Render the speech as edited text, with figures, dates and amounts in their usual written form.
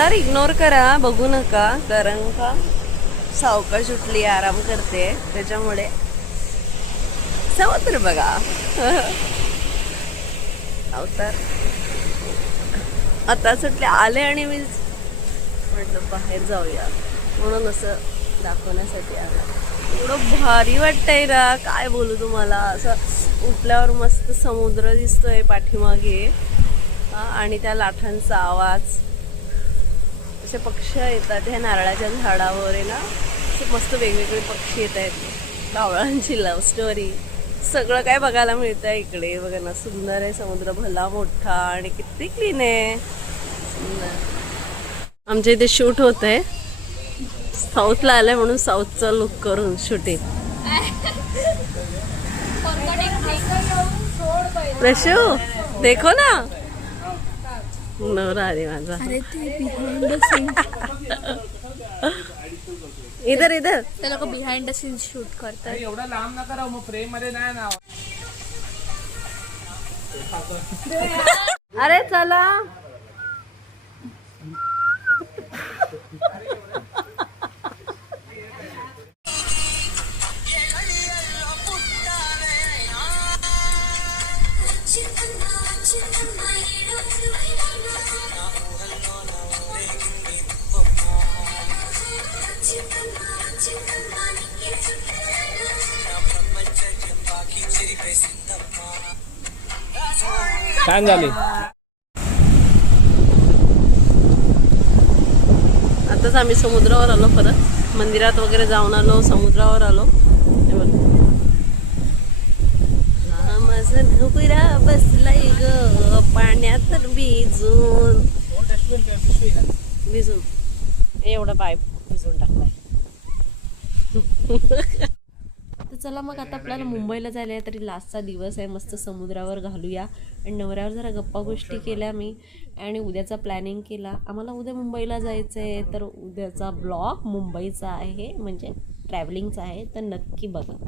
अवतार इग्नोर करा, बघू नका, कारण का सावकाश उठली, आराम करते, त्याच्यामुळे समुद्र बघा. अवतार आता सुटले आले आणि मी म्हटलं बाहेर जाऊया, म्हणून असं दाखवण्यासाठी आलं. एवढं भारी वाटतंय ना, काय बोलू तुम्हाला. असं उठल्यावर मस्त समुद्र दिसतोय पाठीमागे आणि त्या लाटांचा आवाज, असे पक्षी येतात ह्या नारळाच्या झाडावर आहे ना, खूप मस्त वेगवेगळे पक्षी येत आहेत. कावळांची लव्ह स्टोरी, सगळं काय बघायला मिळतंय इकडे. बघा ना, सुंदर आहे समुद्र, भला मोठा आणि किती क्लीन आहे. आमच्या इथे शूट होत आहे, साऊथला आलंय म्हणून साऊथचा लुक करून शूटिंग. प्रशू देखो ना, नवरा आले माझा. इधर इधर ते लोक बिहाइंड द सीन शूट करतात. एवढा लांब नका राहू, मग फ्रेम मध्ये नाही ना. अरे चला. छान झाली. आताच आम्ही समुद्रावर आलो, परत मंदिरात वगैरे जाऊन आलो, समुद्रावर आलो. माझा नवरा बसलाय ग पाण्यात भिजून एवढा पाय भिजून टाकलाय. तर चला मग आता आपल्याला मुंबईला जायला आहे, तरी लास्टचा दिवस आहे, मस्त समुद्रावर घालूया. आणि नवऱ्यावर जरा गप्पा गोष्टी केल्या मी, आणि उद्याचा प्लॅनिंग केला. आम्हाला उद्या मुंबईला जायचं आहे, तर उद्याचा ब्लॉग मुंबईचा आहे, म्हणजे ट्रॅव्हलिंगचा आहे, तर नक्की बघा.